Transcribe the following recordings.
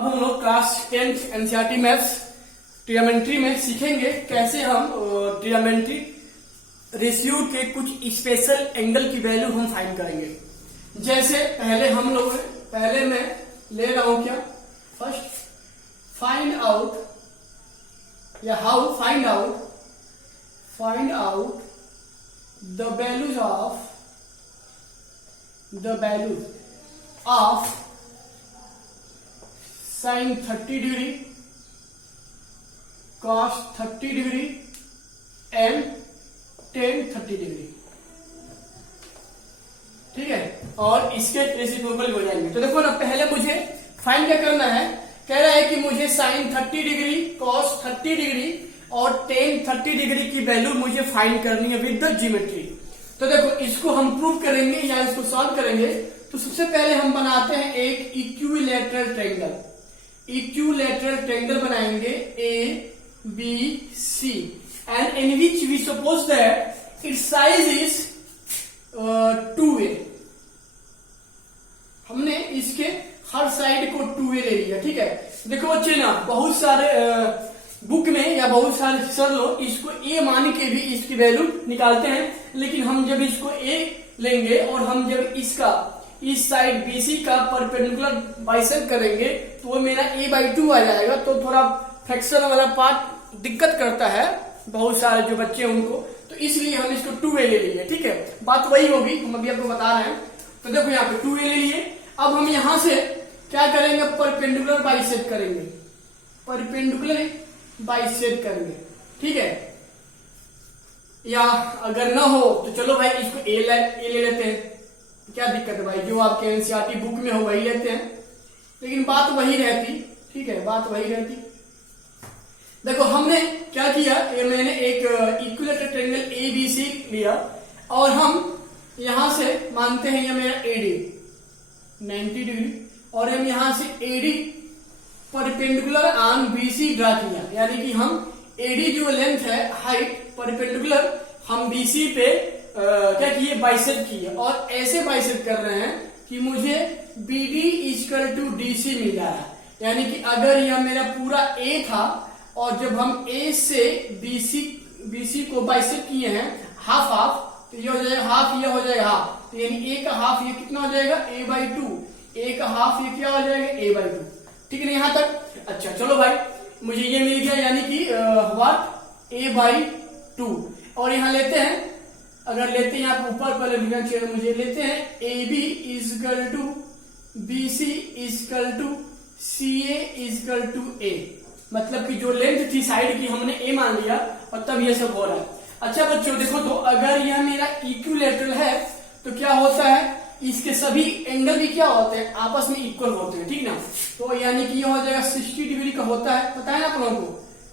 अब हम लोग class 10th NCERT maths trigonometry में सीखेंगे कैसे हम ट्रिग्नोमेट्री रेशियो के कुछ स्पेशल एंगल की वैल्यू हम फाइंड करेंगे। जैसे पहले मैं ले रहा हूं क्या, फर्स्ट फाइंड आउट या how find out the values of sine 30 degree, cos 30 degree and ten 30 degree. ठीक है, और इसके रेसिप्रोकल हो जाएंगे। तो देखो ना, पहले मुझे फाइंड क्या करना है, कह रहा है कि मुझे साइन 30 डिग्री, कॉस 30 डिग्री और टेन 30 डिग्री की वैल्यू मुझे फाइंड करनी है विद द ज्योमेट्री। तो देखो, इसको हम प्रूव करेंगे या इसको सॉल्व करेंगे। तो सबसे पहले हम बनाते हैं एक इक्विलैटरल ट्रायंगल बनाएंगे A B C and in which we suppose that its size is 2a। हमने इसके हर साइड को 2a ले लिया। ठीक है, देखो बच्चे ना, बहुत सारे बुक में या बहुत सारे सर लोग इसको a मान के भी इसकी वैल्यू निकालते हैं, लेकिन हम जब इसको a लेंगे और हम जब इसका इस साइड BC का परपेंडिकुलर बाइसेक्ट करेंगे तो वो मेरा a/2 आ जाएगा। तो थोड़ा फ्रैक्शन वाला पार्ट दिक्कत करता है बहुत सारे जो बच्चे हैं उनको, तो इसलिए हम इसको 2a ले लिए। ठीक है, बात वही होगी, हम अभी आपको बता रहे हैं। तो देखो यहाँ पे 2a ले लिए। अब हम यहां से क्या करेंगे, परपेंडिकुलर बाइसेक्ट करेंगे। ठीक है, या अगर ना हो तो चलो भाई इसको a ले लेते हैं, क्या दिक्कत है भाई, जो आपके एनसीईआरटी बुक में हो वही लेते हैं, लेकिन बात वही रहती। ठीक है, बात वही रहती। देखो हमने क्या किया, मैंने एक इक्विलैटरल ट्रायंगल ABC लिया और हम यहां से मानते हैं ये मेरा AD 90 डिग्री, और हम यहां से AD perpendicular on BC draw किया। यानी कि हम AD जो लेंथ है, हाइट परपेंडिकुलर हम BC पे क्या किए, बाइसेक्ट किए, और ऐसे बाइसेक्ट कर रहे हैं कि मुझे BD इक्वल टू DC मिल रहा है। यानी कि अगर यह मेरा पूरा A था और जब हम A से BC को बाइसेक्ट किए हैं हाफ, तो ये हो जाएगा हाफ, ये हो जाएगा हाफ। तो यानी A का हाफ ये कितना हो जाएगा, a/2, A का हाफ ये क्या हो जाएगा, a/2। ठीक है ना यहां तक। अच्छा चलो भाई, मुझे ये मिल गया, यानी कि व्हाट, a/2। और यहां लेते हैं, अगर लेते हैं यहाँ पे ऊपर पहले लिखना चाहिए, मुझे लेते हैं AB is equal to BC is equal to CA is equal to A। मतलब कि जो लेंथ थी साइड की हमने A मान लिया और तब ये सब हो रहा है। अच्छा बच्चों देखो, तो अगर यह मेरा इक्विलैटरल है तो क्या होता है, इसके सभी एंगल भी क्या होते हैं, आपस में इक्वल होते हैं। ठीक ना, तो यानी कि यह हो जाएगा 60 डिग्री का होता है। पता है ना आप लोगों को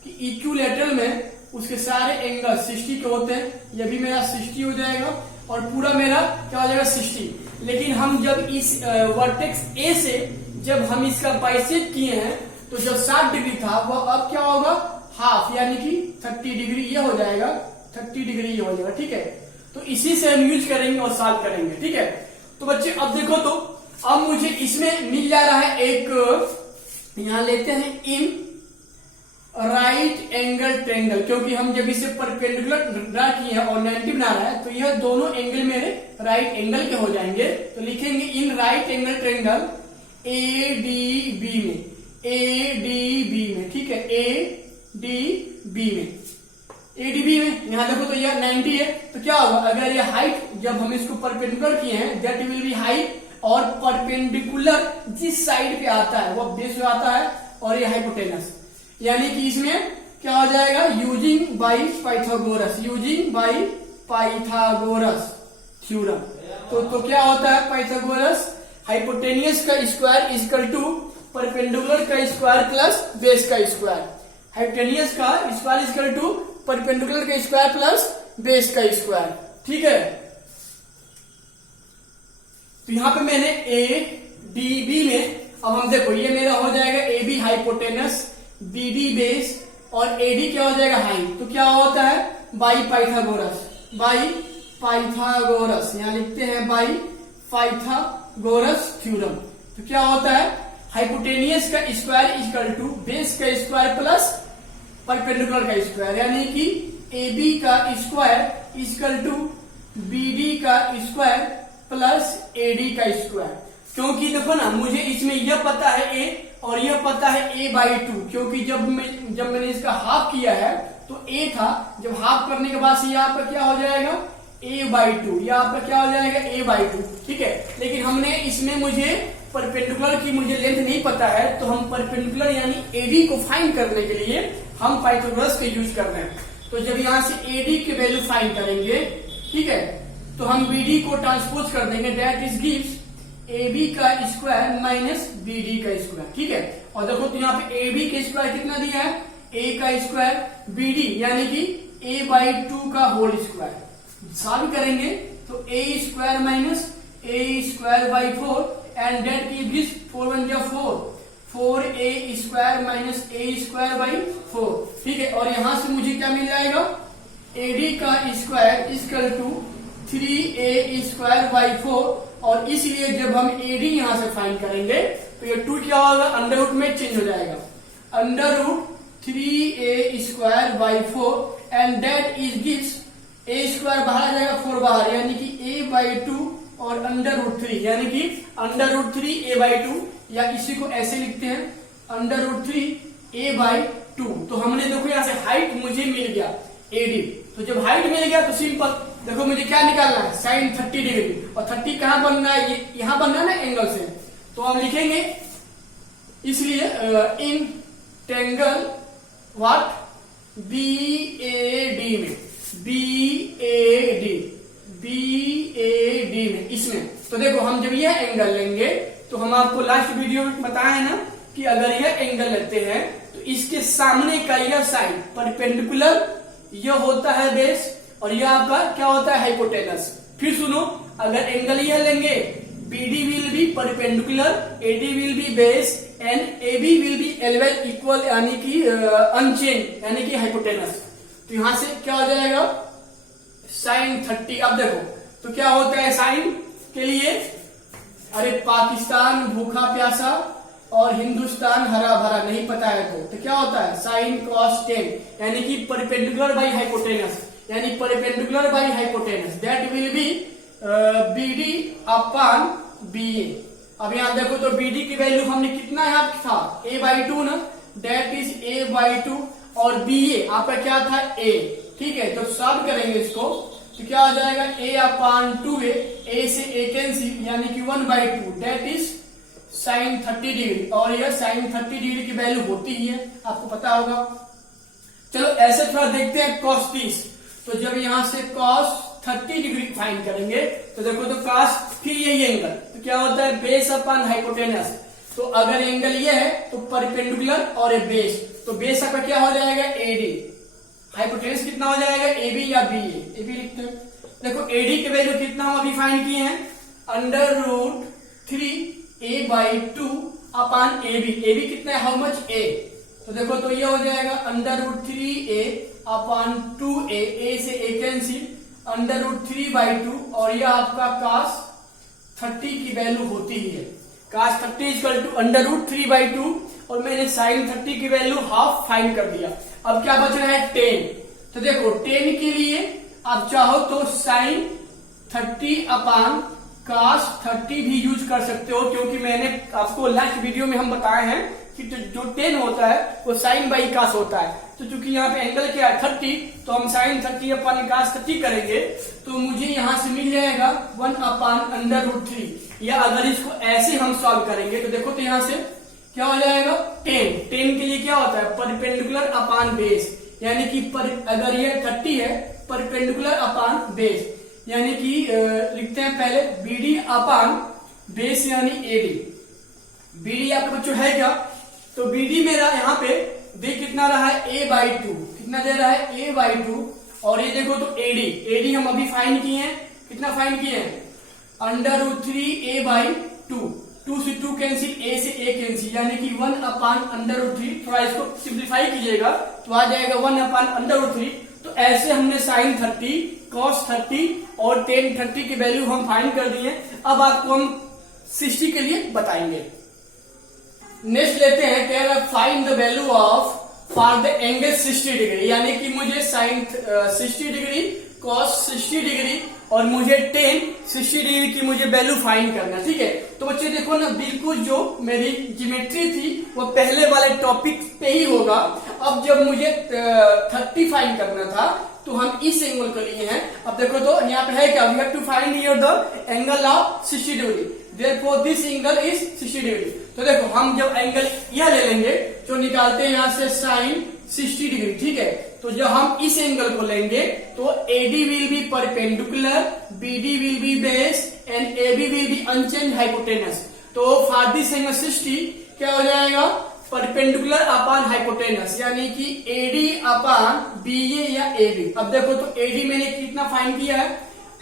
कि इक्विलैटरल में उसके सारे एंगल 60 के होते हैं। यह भी मेरा 60 हो जाएगा और पूरा मेरा क्या हो जाएगा, 60। लेकिन हम जब इस वर्टेक्स A से जब हम इसका बाइसेक्ट किए हैं तो जब 60 डिग्री था वह अब क्या होगा, हाफ, यानी कि 30 डिग्री ये हो जाएगा, 30 डिग्री ये हो जाएगा। ठीक है, तो इसी से हम यूज करेंगे और सॉल्व करेंगे। ठीक है, तो बच्चे अब देखो, तो अब मुझे इसमें मिल जा रहा है एक, यहां लेते हैं इन राइट एंगल ट्रायंगल, क्योंकि हम जब इसे परपेंडिकुलर ड्रा किए हैं और 90 बना रहा है तो यह दोनों एंगल मेरे राइट एंगल के हो जाएंगे। तो लिखेंगे in right angle triangle ADB में। ठीक है, ADB में यहां देखो, तो यह 90 है। तो क्या होगा, अगर यह हाइट जब हम इसको परपेंडिकुलर किए हैं, दैट विल बी हाइट, और परपेंडिकुलर जिस साइड पे आता है वह बेस पे आता है, और यह हाइपोटेनस। यानी कि इसमें क्या हो जाएगा, यूजिंग बाई पाइथागोरस थ्योरम। तो क्या होता है, पाइथागोरस हाइपोटेनियस का स्क्वायर इक्वल टू परपेंडिकुलर का स्क्वायर प्लस बेस का स्क्वायर। हाइपोटेनियस का स्क्वायर इक्वल टू परपेंडिकुलर का स्क्वायर प्लस बेस का स्क्वायर। ठीक है, तो यहां पे मैंने ADB में, अब हम देखो ये मेरा हो जाएगा AB हाइपोटेनस, BD बेस, और AD क्या हो जाएगा, हाइट। तो क्या होता है, बाई पाइथागोरस, यहां लिखते हैं बाई पाइथागोरस थ्योरम। तो क्या होता है, हाइपोटेनियस का स्क्वायर इक्वल टू बेस का स्क्वायर प्लस परपेंडिकुलर का स्क्वायर, यानी कि AB का स्क्वायर इक्वल टू BD का स्क्वायर प्लस AD का स्क्वायर। क्योंकि देखो ना, मुझे इसमें यह पता है A और यह पता है A/2, क्योंकि जब मैंने इसका हाफ किया है तो A था, जब हाफ करने के बाद से यह आपका क्या हो जाएगा A/2, यह आपका क्या हो जाएगा A/2, ठीक है। लेकिन हमने इसमें मुझे परपेंडिकुलर की मुझे लेंथ नहीं पता है, तो हम परपेंडिकुलर यानी AD को फाइंड करने के लिए हम पाइथागोरस का यूज कर रहे हैं। तो जब यहां से AD की वैल्यू फाइंड करेंगे, ठीक है, तो हम BD को ट्रांसपोज कर देंगे, दैट इज गिव्स AB का स्क्वायर माइनस BD का स्क्वायर, ठीक है। और देखो तो यहाँ पे AB का स्क्वायर कितना दिया है, A का स्क्वायर, BD यानी कि A/2 का होल स्क्वायर। सॉल्व करेंगे तो A square minus A square by 4 and that gives 4 1 जा 4A square minus A square by 4, ठीक है। और यहां से मुझे क्या मिल जाएगा, AD का square equal to 3A square by 4, और इसलिए जब हम AD यहां से फाइंड करेंगे तो ये 2 क्या होगा, अंडर रूट में चेंज हो जाएगा, under root 3A square by 4 and that is gives A square बाहर आ जाएगा, 4 बाहर, यानी कि A/2 और अंडर रूट 3 यानी कि अंडर रूट 3 A/2, या इसी को ऐसे लिखते हैं अंडर रूट 3 A/2। तो हमने देखो यहां से हाइट मुझे मिल गया AD, तो जब हाइट मिल गया तो सिंपल देखो मुझे क्या निकालना है, साइन 30 डिग्री, और 30 कहां बनना है, ये यहां बनना है ना एंगल से, तो हम लिखेंगे इसलिए इन टेंगल व्हाट BAD में, BAD में, इसमें। तो देखो हम जब यह एंगल लेंगे तो हम आपको लास्ट वीडियो में बताया ना कि अगर यह एंगल लेते हैं तो इसके सामने का यह साइड परपेंडिकुलर, यह होता है बेस, और यह आपका क्या होता है हाइपोटेनस। फिर सुनो, अगर एंगल यह लेंगे BD will be perpendicular, AD will be base and AB will be एलवेल इक्वल, यानी कि अनचेंज, यानी कि हाइपोटेनस। तो यहां से क्या हो जाएगा साइन 30। अब देखो तो क्या होता है साइन के लिए, अरे पाकिस्तान भूखा प्यासा और हिंदुस्तान हरा भरा, नहीं पता है तो क्या होता है साइन कॉस 10, यानी कि परपेंडिकुलर बाई हाइपोटेनस, यानी perpendicular by hypotenuse, that will be BD upon BA। अब यहां देखो तो BD की वैल्यू हमने कितना यहाँ था A/2 ना, दैट इज A/2, और BA आपका क्या था A, ठीक है। तो सॉल्व करेंगे इसको तो क्या हो जाएगा A/2A, A से A कैंसिल, यानी कि 1/2, दैट इज साइन 30 डिग्री, और यह साइन 30 डिग्री की वैल्यू होती ही है, आपको पता होगा। चलो ऐसे थोड़ा देखते हैं cos 30। तो जब यहां से cos 30 डिग्री फाइंड करेंगे तो देखो तो cos, फिर यही एंगल, तो क्या होता है बेस अपॉन हाइपोटेनस। तो अगर एंगल ये है तो परपेंडिकुलर और ए बेस, तो बेस आपका क्या हो जाएगा AD, हाइपोटेनस कितना हो जाएगा AB या BA, AB लिखते हैं। देखो AD की वैल्यू कितना हम अभी फाइंड किए हैं, under root 3A/2 upon AB कितना है, हाउ मच A, तो देखो तो ये हो जाएगा under root 3A upon 2A, A से A कैंसिल, अंडर रूट 3/2, और यह आपका cos 30 की वैल्यू होती ही है, cos 30 equal to under root 3/2, और मैंने साइन 30 की वैल्यू हाफ फाइंड कर दिया। अब क्या बच रहा है 10, तो देखो 10 के लिए आप चाहो तो साइन 30 अपॉन cos 30 भी यूज कर सकते हो, क्योंकि मैंने आपको लास्ट वीडियो में हम बताए हैं कि जो 10 होता है वो साइन बाई cos होता है। तो चूंकि यहाँ पे एंगल क्या है 30, तो हम साइन 30 अपॉन cos 30 करेंगे तो मुझे यहां से मिल जाएगा 1 अपॉन अंडर रूट 3। या अगर इसको ऐसे हम सॉल्व करेंगे तो देखो तो यहां से क्या हो जाएगा 10 के लिए क्या होता है परपेंडिकुलर अपॉन बेस, यानी कि अगर ये 30 है परपेंडिकुलर अपॉन बेस, यानी कि लिखते हैं पहले BD अपॉन बेस यानी AD। BD आपका बच्चों है क्या, तो BD मेरा यहाँ पे दे कितना रहा है A/2, कितना दे रहा है A/2, और ये देखो तो AD हम अभी फाइंड किए हैं, कितना फाइंड किए हैं अंडर रूट 3A/2, 2 से 2 कैंसिल, A से A कैंसिल, यानी कि 1 अपॉन अंडर रूट 3। थोड़ा इसको सिंप्लीफाई कीजिएगा तो आ जाएगा 1 अपॉन अंडर रूट 3। तो ऐसे हमने साइन 30, cos 30 और tan 30 की वैल्यू हम फाइंड कर दिए। अब आपको हम 60 के लिए बताएंगे। नेक्स्ट लेते हैं, कह रहा find the value of for the angle 60 degree, यानी कि मुझे साइन 60 डिग्री, कॉस 60 डिग्री और मुझे टेन 60 डिग्री की मुझे वैल्यू फाइंड करना। ठीक है, तो बच्चे देखो ना, बिल्कुल जो मेरी ज्योमेट्री थी वो पहले वाले टॉपिक पे ही होगा। अब जब मुझे 30 फाइंड करना था तो हम इस एंगल को लिए हैं। अब देखो तो यहाँ पे है क्या, we have to find here the angle of 60 degree, therefore this angle is 60 degree. तो देखो हम जब एंगल यह ले लेंगे तो निकालते हैं यहाँ से साइन 60 डिग्री। ठीक है, तो जब हम इस एंगल को लेंगे तो AD will be perpendicular, BD will be base and AB will be unchange hypotenuse. तो फॉर दिस एंगल 60 क्या हो जाएगा, परपेंडिकुलर अपॉन हाइपोटेनस, यानी कि AD अपॉन BA या AB। अब देखो तो AD मैंने कितना फाइंड किया है,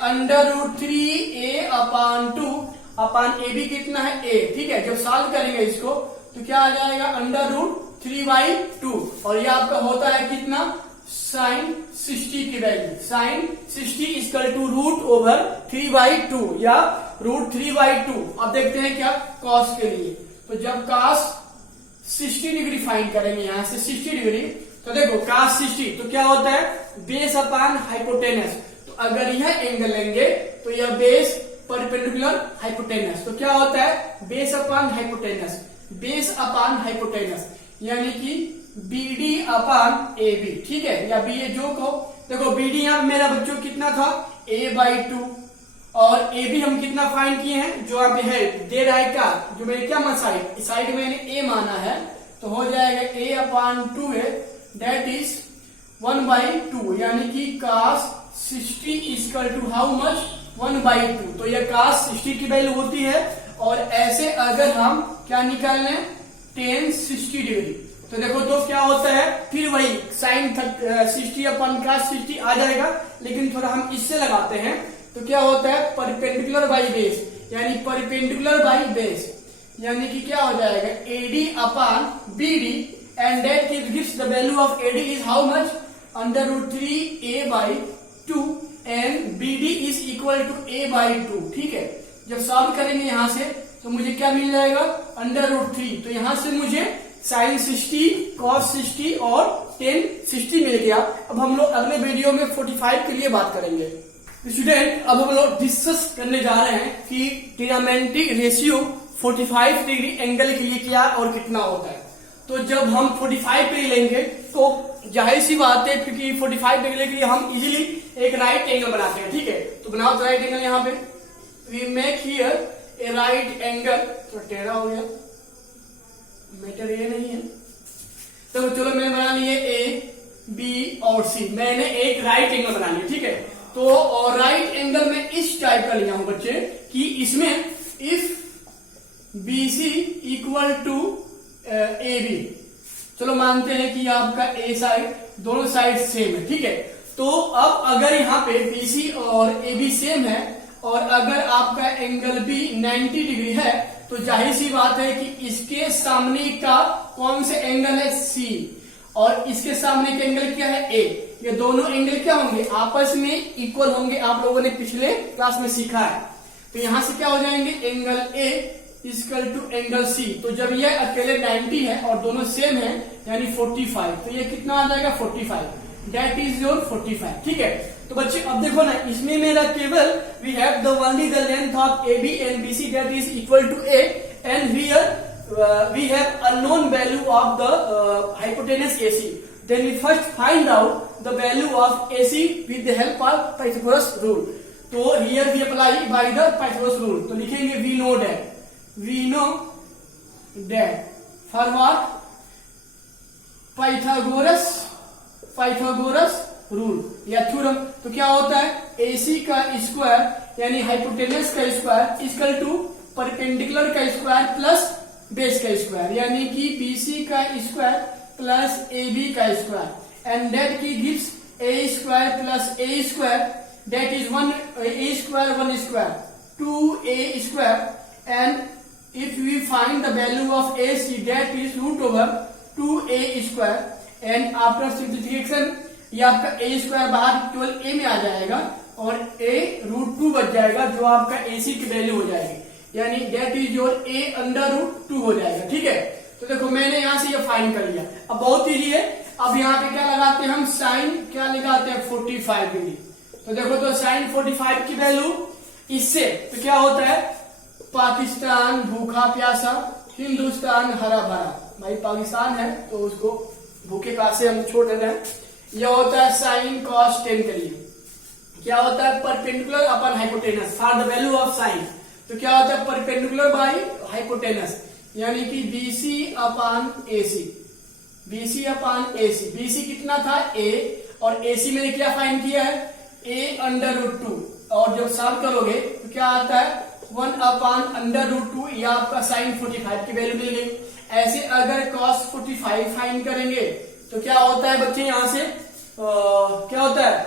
√3A अपॉन 2 अपॉन AB कितना है A। ठीक है, जब सॉल्व करेंगे इसको तो क्या आ जाएगा, √3/2 और ये आपका होता है कितना, साइन 60 की वैल्यू, साइन 60 इक्वल टू √3/2 या √3/2। अब देखते हैं क्या कॉस के लिए, तो जब कॉस 60 डिग्री फाइंड करेंगे यहां से 60 डिग्री, तो देखो cos 60 तो क्या होता है, बेस अपॉन हाइपोटेनस। तो अगर यह एंगल लेंगे तो यह बेस परपेंडिकुलर हाइपोटेनस, तो क्या होता है, base upon hypotenuse, base upon hypotenuse, यानी कि BD अपॉन AB। ठीक है, या BA जो को, देखो BD यहां मेरा बच्चों कितना था, A/2 और AB हम कितना फाइंड किए हैं, जो आप है दे रहा है क्या, जो मैंने क्या माना, साइड मैंने A माना है, तो हो जाएगा A/2 दैट इज 1/2, यानी कि cos 60 equal to how much, 1/2। तो यह cos 60 की वैल्यू होती है। और ऐसे अगर हम क्या निकाल लें, tan 60 डिग्री, तो देखो तो क्या होता है, फिर वही साइन 60 अपॉन cos 60 आ जाएगा, लेकिन थोड़ा हम इससे लगाते हैं तो क्या होता है, परपेंडिकुलर बाई बेस, यानी परपेंडिकुलर बाई बेस, यानी कि क्या हो जाएगा, AD upon BD and that gives the value of AD is how much, √3A/2 and BD is equal to A/2। ठीक है, जब सॉल्व करेंगे यहां से तो मुझे क्या मिल जाएगा, √3। तो यहां से मुझे साइन 60, कॉस 60 और टेन 60 मिल गया। अब हम लोग अगले वीडियो में 45 के लिए बात करेंगे। स्टूडेंट, अब हम लोग डिस्कस करने जा रहे हैं कि ट्रिग्नोमेट्रिक रेशियो 45 डिग्री एंगल के लिए क्या और कितना होता है। तो जब हम 45 डिग्री लेंगे तो जाहिर सी बात है, क्योंकि 45 डिग्री के लिए हम इजीली एक राइट एंगल बनाते हैं। ठीक है, तो बनाओ राइट एंगल, यहाँ पे we make here a right angle. तो टेढ़ा हो गया, मैटर ये नहीं है, तो चलो मैंने बना लिए A, B और C, मैंने एक राइट एंगल बना लिया। ठीक है, तो और राइट एंगल में इस टाइप का लिया हूं बच्चे कि इसमें if BC equal to AB, चलो मानते हैं कि आपका A साइड, दोनों साइड सेम है। ठीक है, तो अब अगर यहाँ पे BC और AB सेम है और अगर आपका एंगल भी 90 डिग्री है, तो जाहिर सी बात है कि इसके सामने का कौन से एंगल है, C, और इसके सामने का एंगल क्या है, A। ये दोनों एंगल क्या होंगे, आपस में इक्वल होंगे। आप लोगों ने पिछले क्लास में सीखा है। तो यहां से क्या हो जाएंगे, angle A equal to angle C। तो जब ये अकेले 90 है और दोनों सेम है, यानी 45, तो ये कितना आ जाएगा, 45, दैट इज योर 45। ठीक है, तो बच्चे अब देखो ना, इसमें मेरा केवल we have the only the length of AB and BC that is equal to A and here we have unknown value of the hypotenuse AC। Then we first find out the value of AC with the help of Pythagoras rule. तो here we apply by the Pythagoras rule. तो लिखेंगे we know that for what, Pythagoras rule या theorem. तो क्या होता है, AC का square यानी हाइपोटेनस का स्क्वायर इक्वल टू परपेंडिकुलर का स्क्वायर प्लस बेस का स्क्वायर, यानी कि BC का स्क्वायर प्लस AB का स्क्वायर एंड दैट की gives A square plus A square that is 1 A square 1 square 2A square and if we find the value of AC that is √2A square and after simplification ये आपका A square बाहर केवल A में आ जाएगा और A √2 बच जाएगा, जो आपका AC की वैल्यू हो जाएगी, यानी दैट इज योर A √2 हो जाएगा। ठीक है, तो तो देखो मैंने यहां से ये फाइंड कर लिया। अब बहुत ईजी है, अब यहाँ पे क्या लगाते हैं हम, साइन क्या लगाते हैं 45 डिग्री। तो देखो तो साइन 45 की वैल्यू इससे तो क्या होता है, पाकिस्तान भूखा प्यासा, हिंदुस्तान हरा भरा। भाई पाकिस्तान है तो उसको भूखे प्यासे हम छोड़ देते हैं। यह होता है साइन कॉस 10 के लिए। क्या होता है, perpendicular upon hypotenuse for the value of sine. तो क्या होता है, परपेंडिकुलर बाई हाइपोटेनस, यानी कि बीसी अपान एसी। बीसी अपान एसी, बीसी कितना था a, और एसी मैंने क्या फाइंड किया है, a√2। और जब सॉल्व करोगे तो क्या आता है 1 अपान √2, या आपका साइन 45 की वैल्यू मिल गई। ऐसे अगर cos 45 फाइंड करेंगे तो क्या होता है बच्चे, यहां से क्या होता है,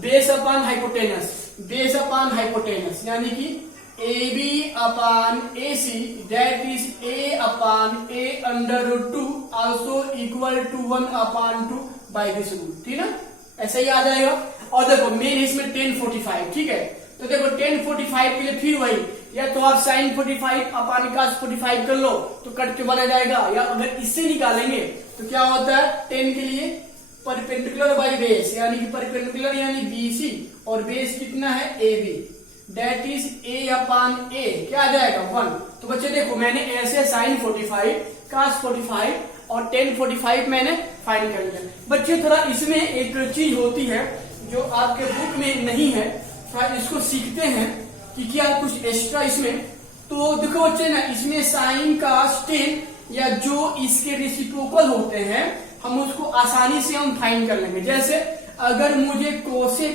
base upon hypotenuse, base upon hypotenuse, यानी कि AB upon AC that is A upon A√2 also equal to 1 upon 2 by this rule। ठीक है, ऐसा ही आ जाएगा। और देखो मेन इसमें 1045, ठीक है। तो देखो 1045 के लिए फिर वही, या तो आप साइन 45 अपान cos 45 कर लो तो कट के बना जाएगा, या अगर इससे निकालेंगे तो क्या होता है 10 के लिए परपेंडिकुलर बाई बेस, यानी कि परपेंडिकुलर यानी BC और बेस कितना है AB, that is A upon A, क्या आ जाएगा 1। तो बच्चे देखो मैंने ऐसे साइन 45 cos 45 और 1045 मैंने फाइंड कर लिया। बच्चे थोड़ा इसमें एक चीज होती है जो आपके बुक में नहीं है, थोड़ा इसको सीखते हैं कि क्या कुछ एक्स्ट्रा इसमें। तो देखो बच्चे ना, इसमें साइन cos 10 या जो इसके रेसिप्रोकल होते हैं हम उसको आसानी से हम फाइंड कर लेंगे। जैसे अगर मुझे कोसेक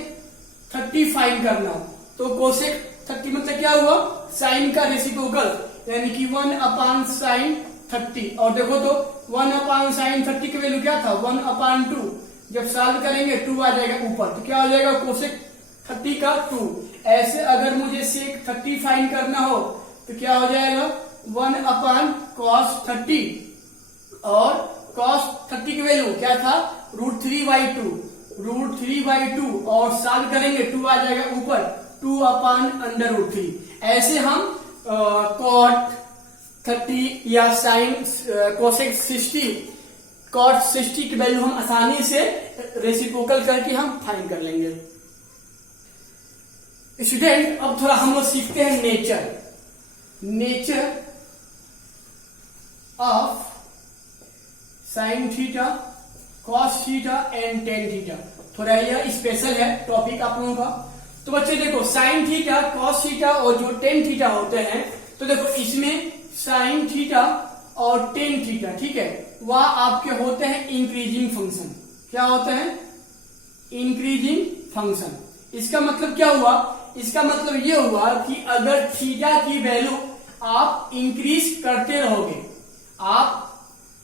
30 फाइंड करना हो तो कोसेक 30 मतलब क्या हुआ, साइन का रेसिप्रोकल, यानी कि 1 अपान साइन 30। और देखो तो 1 अपान साइन 30 की वैल्यू क्या था 1 अपान 2। जब सॉल्व करेंगे 2 आ जाएगा ऊपर, तो क्या हो जाएगा कोसेक 30 का 2। ऐसे अगर मुझे सेक 30 फाइंड करना हो तो क्या हो जाएगा 1 अपान कॉस 30, और कॉस 30 की वैल्यू क्या था √3/2, √3/2, और सॉल्व करेंगे 2 आ जाएगा ऊपर 2 अपान √3। ऐसे हम कॉट 30 या साइन कोसेक 60, कॉट 60 की वैल्यू हम आसानी से रेसिप्रोकल करके हम फाइंड कर लेंगे। स्टूडेंट अब थोड़ा हम लोग सीखते हैं nature of sine theta, cos theta and tan theta. थोड़ा यह स्पेशल है टॉपिक आप लोगों का। तो बच्चे देखो साइन थीटा, कॉस थीटा और जो टेन थीटा होते हैं, तो देखो इसमें साइन थीटा और टेन थीटा, ठीक है, वह आपके होते हैं इंक्रीजिंग फंक्शन। क्या होते हैं, इंक्रीजिंग फंक्शन। इसका मतलब क्या हुआ, इसका मतलब यह हुआ कि अगर थीटा की वैल्यू आप इंक्रीज करते रहोगे, आप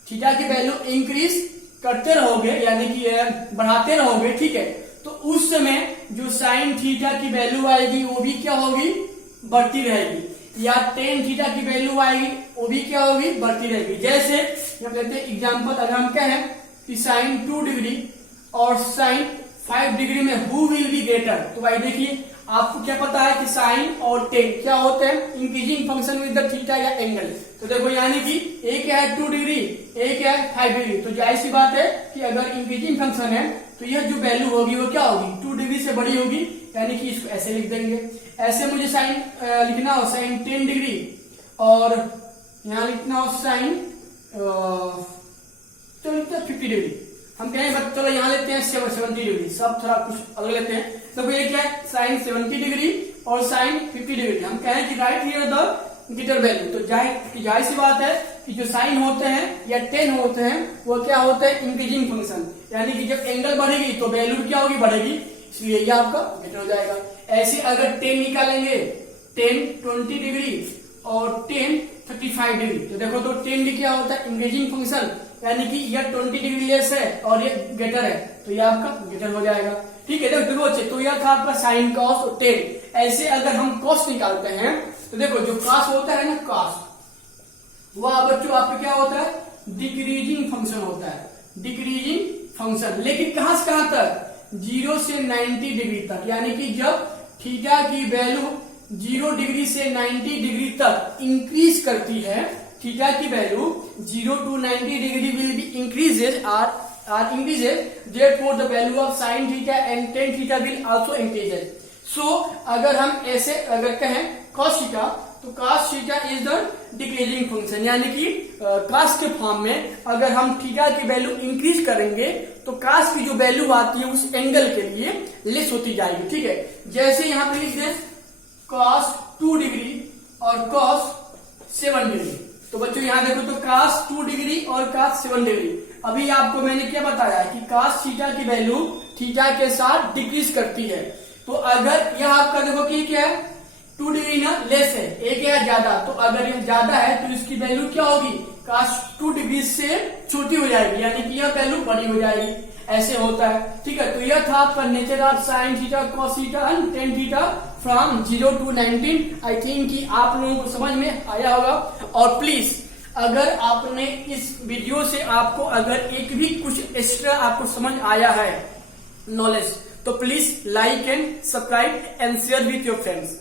थीटा की वैल्यू इंक्रीज करते रहोगे यानी कि बढ़ाते रहोगे, ठीक है, तो उस समय जो साइन थीटा की वैल्यू आएगी वो भी क्या होगी, बढ़ती रहेगी। या टेन थीटा की वैल्यू आएगी वो भी क्या होगी, बढ़ती रहेगी। जैसे हम लेते हैं एग्जांपल, अगर हम कहें कि साइन 2 डिग्री और साइन 5 डिग्री में हु विल बी ग्रेटर, तो भाई देखिए आपको क्या पता है कि साइन और टेन क्या होते हैं, increasing function with the theta या एंगल। तो देखो यानी कि एक है 2 डिग्री, एक है 5 डिग्री, तो जाहिर सी बात है कि अगर इंक्रीजिंग फंक्शन है तो यह जो वैल्यू होगी वो क्या होगी, 2 डिग्री से बड़ी होगी, यानी कि इसको ऐसे लिख देंगे। ऐसे मुझे साइन लिखना हो साइन 10 डिग्री और यहां लिखना हो साइन 50 डिग्री, हम कहें चलो यहाँ लेते हैं 70 डिग्री, सब थोड़ा कुछ अलग लेते हैं। तो ये क्या है साइन 70 डिग्री और साइन 50 डिग्री, हम कहें कि right here the greater value. तो जाहिर सी बात है कि जो साइन होते हैं या टेन होते हैं वो क्या होता है, इंक्रीजिंग फंक्शन, यानी कि जब एंगल बढ़ेगी तो वैल्यू क्या होगी, बढ़ेगी, इसलिए ये आपका ग्रेटर हो जाएगा। ऐसे अगर 10 निकालेंगे, 10 20 डिग्री और 10 35 डिग्री, तो देखो तो 10 भी क्या होता है, इंक्रीजिंग फंक्शन, यानी कि यह 20 डिग्री लेस है और ये ग्रेटर है, तो ये आपका ग्रेटर हो जाएगा। ठीक है, देखो बच्चे, तो यह था आपका साइन कॉस और टेन। ऐसे अगर हम कॉस निकालते हैं तो देखो जो कॉस होता है ना, कॉस वह बच्चों आपका क्या होता है, डिक्रीजिंग फंक्शन होता है, डिक्रीजिंग फंक्शन। लेकिन कहां से कहां तक, 0 से 90 डिग्री तक, यानी कि जब थीटा की वैल्यू 0 डिग्री से 90 डिग्री तक इंक्रीज करती है, थीटा की value 0 to 90 degree will be increases are increases, therefore the value of sin theta and tan theta will also increases. So अगर हम ऐसे अगर कहें cos theta, तो cos theta is the decreasing function, यानी कि cos के फॉर्म में अगर हम थीटा की वैल्यू इंक्रीज करेंगे तो cos की जो वैल्यू आती है उस एंगल के लिए लेस होती जाएगी, ठीक है। जैसे यहाँ पे लिख दें cos 2 डिग्री और cos 7 डिग्री, तो बच्चों यहाँ देखो तो cos 2 डिग्री और cos 7 डिग्री, अभी आपको मैंने क्या बताया कि cos थीटा की वैल्यू थीटा के साथ डिक्रीज करती है। तो अगर यह आपका देखो कि क्या है 2 डिग्री ना लेस है, एक है ज्यादा, तो अगर यह ज्यादा है तो इसकी वैल्यू क्या होगी cos 2 डिग्री से छोटी हो जाएगी, यानी कि यह वैल्यू बड़ी हो जाएगी, ऐसे होता है, ठीक है। तो यह था आपका nature of sine theta cos theta and tan theta from 0 to 19। I think कि आप लोगों को समझ में आया होगा। और प्लीज अगर आपने इस वीडियो से आपको अगर एक भी कुछ एक्स्ट्रा आपको समझ आया है नॉलेज, तो please like and subscribe and share with your friends.